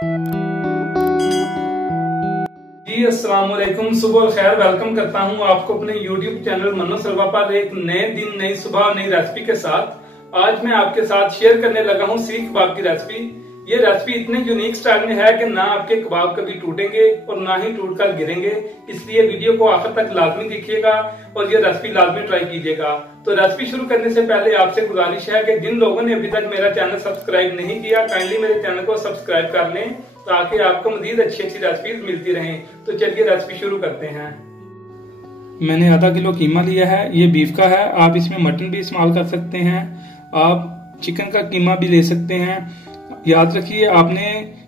जी अस्सलाम वालेकुम, सुबह और खैर। वेलकम करता हूं आपको अपने YouTube चैनल मन्नो सरवा पर एक नए दिन, नई सुबह, नई रेसिपी के साथ। आज मैं आपके साथ शेयर करने लगा हूं सीख कबाब की रेसिपी। ये रेसिपी इतने यूनिक स्टाइल में है कि ना आपके कबाब कभी टूटेंगे और ना ही टूटकर गिरेंगे। इसलिए वीडियो को आखिर तक लाजमी देखिएगा और ये रेसिपी लाजमी ट्राई कीजिएगा। तो रेसिपी शुरू करने से पहले आपसे गुजारिश है कि जिन लोगों ने अभी तक मेरा चैनल सब्सक्राइब नहीं किया, काइंडली मेरे चैनल को सब्सक्राइब कर लें ताकि आपको मजीद अच्छी अच्छी रेसिपीज मिलती रहें। तो चलिए रेसिपी शुरू करते हैं। मैंने आधा किलो कीमा लिया है, ये बीफ का है। आप इसमें मटन भी इस्तेमाल कर सकते हैं, आप चिकन का कीमा भी ले सकते हैं। याद रखिए आपने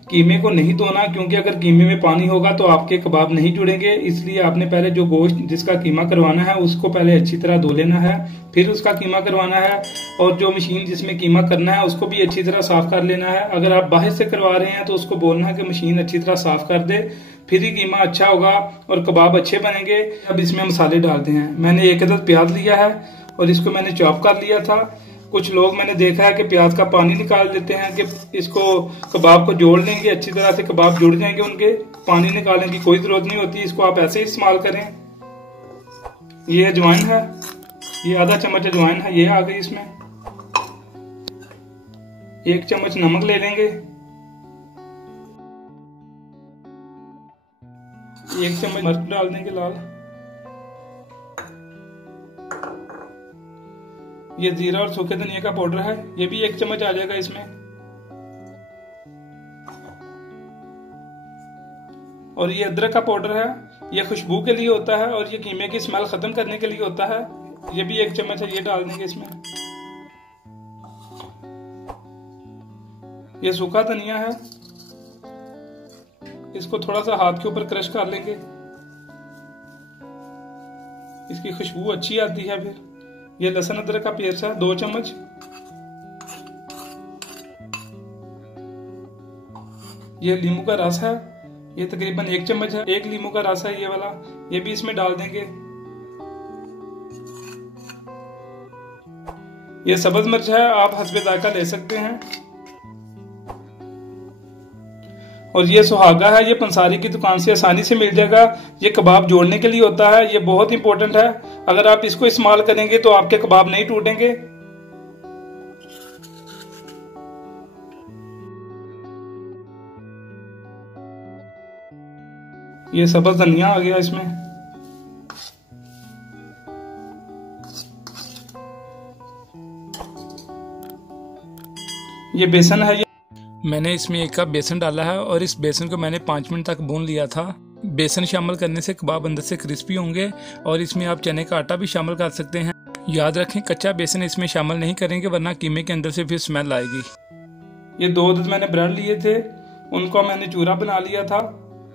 कीमे को नहीं धोना, क्योंकि अगर कीमे में पानी होगा तो आपके कबाब नहीं जुड़ेंगे। इसलिए आपने पहले जो गोश्त जिसका कीमा करवाना है उसको पहले अच्छी तरह धो लेना है, फिर उसका कीमा करवाना है। और जो मशीन जिसमें कीमा करना है उसको भी अच्छी तरह साफ कर लेना है। अगर आप बाहर से करवा रहे हैं तो उसको बोलना है कि मशीन अच्छी तरह साफ कर दे, फिर ही कीमा अच्छा होगा और कबाब अच्छे बनेंगे। अब इसमें मसाले डालते हैं। मैंने एक अदद प्याज लिया है और इसको मैंने चॉप कर लिया था। कुछ लोग मैंने देखा है कि प्याज का पानी निकाल देते हैं कि इसको कबाब को जोड़ लेंगे, अच्छी तरह से कबाब जुड़ जाएंगे उनके। पानी निकालने की कोई जरूरत नहीं होती, इसको आप ऐसे ही इस्तेमाल करें। ये अजवाइन है, ये आधा चम्मच अजवाइन है, ये आ गई इसमें। 1 चम्मच नमक ले लेंगे, 1 चम्मच मिर्च डाल देंगे लाल। ये जीरा और सूखे धनिया का पाउडर है, ये भी 1 चम्मच आ जाएगा इसमें। और ये अदरक का पाउडर है, ये खुशबू के लिए होता है और ये कीमे की स्मेल खत्म करने के लिए होता है। ये भी 1 चम्मच है, ये डाल देंगे इसमें। ये सूखा धनिया है, इसको थोड़ा सा हाथ के ऊपर क्रश कर लेंगे, इसकी खुशबू अच्छी आती है। फिर ये लहसुन अदरक का पेस्ट है, 2 चम्मच। ये नींबू का रस है, ये तकरीबन 1 चम्मच है। 1 नींबू का रस है ये वाला, ये भी इसमें डाल देंगे। ये सब्ज मिर्च है, आप हस्बे जायका ले सकते हैं। और ये सुहागा है, ये पंसारी की दुकान से आसानी से मिल जाएगा। ये कबाब जोड़ने के लिए होता है, ये बहुत इंपॉर्टेंट है। अगर आप इसको इस्तेमाल करेंगे तो आपके कबाब नहीं टूटेंगे। ये सब्ज धनिया आ गया इसमें। ये बेसन है, मैंने इसमें 1 कप बेसन डाला है और इस बेसन को मैंने 5 मिनट तक भून लिया था। बेसन शामिल करने से कबाब अंदर से क्रिस्पी होंगे। और इसमें आप चने का आटा भी शामिल कर सकते हैं। याद रखें कच्चा बेसन इसमें शामिल नहीं करेंगे, वरना कीमे के अंदर से फिर स्मेल आएगी। ये 2 अदद मैंने ब्रेड लिए थे, उनको मैंने चूरा बना लिया था।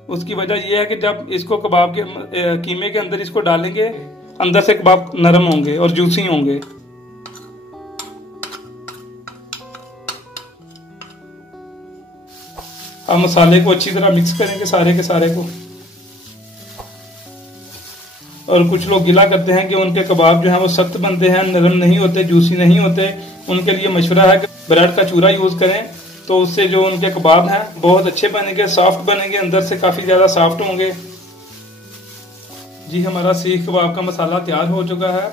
उसकी वजह यह है कि जब इसको कबाब के कीमे के अंदर इसको डालेंगे, अंदर से कबाब नरम होंगे और जूसी होंगे। अब मसाले को अच्छी तरह मिक्स करेंगे सारे के सारे को। और कुछ लोग गिला करते हैं कि उनके कबाब जो हैं वो सख्त बनते हैं, नरम नहीं होते, जूसी नहीं होते। उनके लिए मशवरा है कि ब्रेड का चूरा यूज करें, तो उससे जो उनके कबाब हैं बहुत अच्छे बनेंगे, सॉफ्ट बनेंगे, अंदर से काफी ज्यादा सॉफ्ट होंगे। जी हमारा सीख कबाब का मसाला तैयार हो चुका है।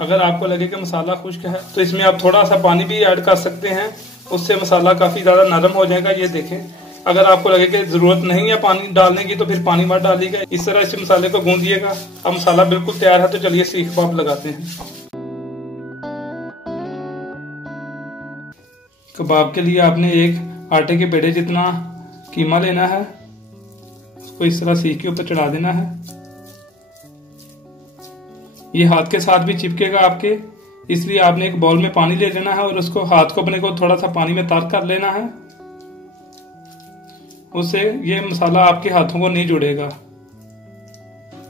अगर आपको लगे कि मसाला खुश्क है तो इसमें आप थोड़ा सा पानी भी ऐड कर सकते हैं, उससे मसाला काफी ज्यादा नरम हो जाएगा। ये देखें, अगर आपको लगे कि जरूरत नहीं है पानी डालने की तो फिर पानी मत डालिएगा। इस तरह इस मसाले को गूंदिएगा। अब मसाला बिल्कुल तैयार है, तो चलिए सीख कबाब लगाते हैं। कबाब के लिए आपने एक आटे के पेड़े जितना कीमा लेना है, उसको इस तरह सीख के ऊपर चढ़ा देना है। ये हाथ के साथ भी चिपकेगा आपके, इसलिए आपने एक बाउल में पानी ले लेना है और उसको हाथ को अपने को थोड़ा सा पानी में तर कर लेना है। उससे ये मसाला आपके हाथों को नहीं जुड़ेगा।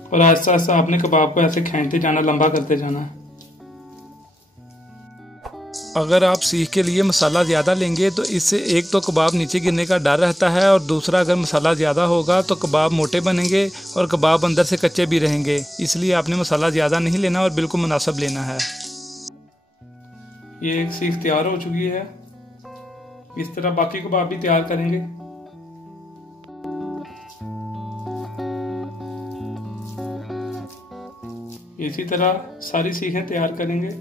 और आहिस्ता आहिस्ता आपने कबाब को ऐसे खींचते जाना, लंबा करते जाना। अगर आप सीख के लिए मसाला ज़्यादा लेंगे तो इससे एक तो कबाब नीचे गिरने का डर रहता है, और दूसरा अगर मसाला ज़्यादा होगा तो कबाब मोटे बनेंगे और कबाब अंदर से कच्चे भी रहेंगे। इसलिए आपने मसाला ज़्यादा नहीं लेना और बिल्कुल मुनासिब लेना है। ये एक सीख तैयार हो चुकी है। इस तरह बाकी कबाब भी तैयार करेंगे। इसी तरह सारी सीखें तैयार करेंगे।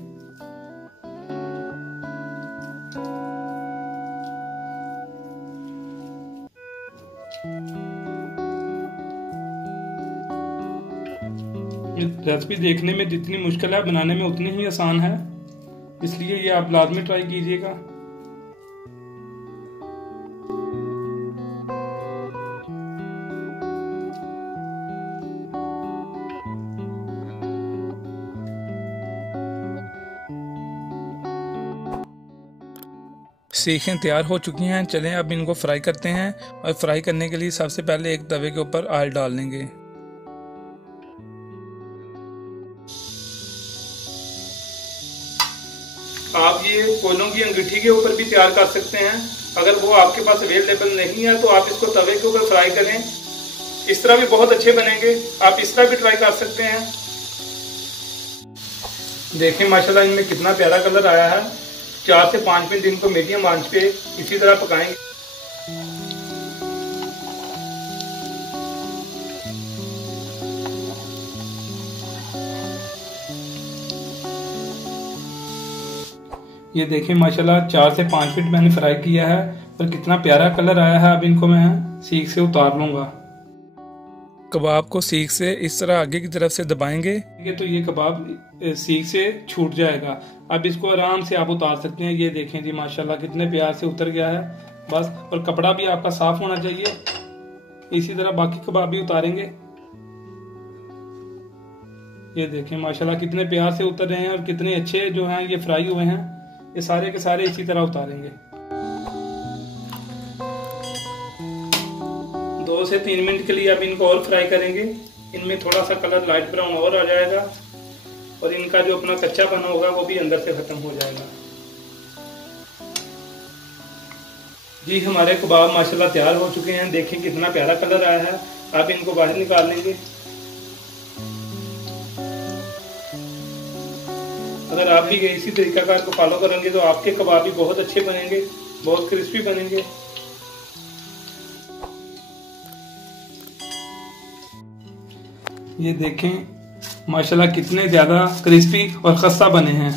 रेसिपी देखने में जितनी मुश्किल है बनाने में उतनी ही आसान है, इसलिए ये आप लाजमी ट्राई कीजिएगा। सीखें तैयार हो चुकी हैं। चलें अब इनको फ्राई करते हैं। और फ्राई करने के लिए सबसे पहले एक तवे के ऊपर ऑयल डाल लेंगे। आप ये कोयलों की अंगीठी के ऊपर भी तैयार कर सकते हैं। अगर वो आपके पास अवेलेबल नहीं है तो आप इसको तवे के ऊपर फ्राई करें, इस तरह भी बहुत अच्छे बनेंगे। आप इस तरह भी ट्राई कर सकते हैं। देखिए माशाल्लाह इनमें कितना प्यारा कलर आया है। 4 से 5 मिनट इनको मीडियम आंच पे इसी तरह पकाएंगे। ये देखिए माशाल्लाह 4 से 5 मिनट मैंने फ्राई किया है और कितना प्यारा कलर आया है। अब इनको मैं सीख से उतार लूंगा। कबाब को सीख से इस तरह आगे की तरफ से दबाएंगे तो ये कबाब सीख से छूट जाएगा। अब इसको आराम से आप उतार सकते हैं। ये देखें जी माशाल्लाह कितने प्यार से उतर गया है बस। और कपड़ा भी आपका साफ होना चाहिए। इसी तरह बाकी कबाब भी उतारेंगे। ये देखें माशाल्लाह कितने प्यार से उतर रहे हैं और कितने अच्छे जो हैं ये फ्राई हुए हैं। ये सारे के सारे इसी तरह उतारेंगे। 2 से 3 मिनट के लिए अब इनको और फ्राई करेंगे। इनमें थोड़ा सा कलर लाइट ब्राउन और आ जाएगा और इनका जो अपना कच्चा बना होगा वो भी अंदर से खत्म हो जाएगा। जी हमारे कबाब माशाल्लाह तैयार हो चुके हैं। देखें कितना प्यारा कलर आया है। आप इनको बाहर निकाल लेंगे। अगर आप भी इसी तरीकाकार को फॉलो करेंगे तो आपके कबाब भी बहुत अच्छे बनेंगे, बहुत क्रिस्पी बनेंगे। ये देखें माशाल्लाह कितने ज्यादा क्रिस्पी और खस्ता बने हैं।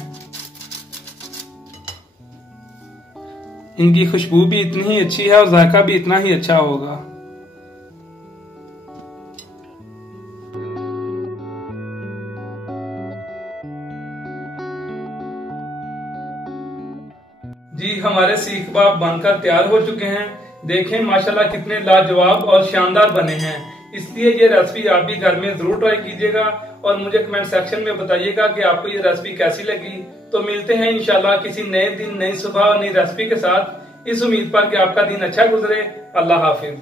इनकी खुशबू भी इतनी ही अच्छी है और जायका भी इतना ही अच्छा होगा। जी हमारे सीख कबाब बनकर तैयार हो चुके हैं। देखें माशाल्लाह कितने लाजवाब और शानदार बने हैं। इसलिए ये रेसिपी आप भी घर में जरूर ट्राई कीजिएगा और मुझे कमेंट सेक्शन में बताइएगा कि आपको ये रेसिपी कैसी लगी। तो मिलते हैं इंशाल्लाह किसी नए दिन, नई सुबह और नई रेसिपी के साथ, इस उम्मीद पर कि आपका दिन अच्छा गुजरे। अल्लाह हाफिज।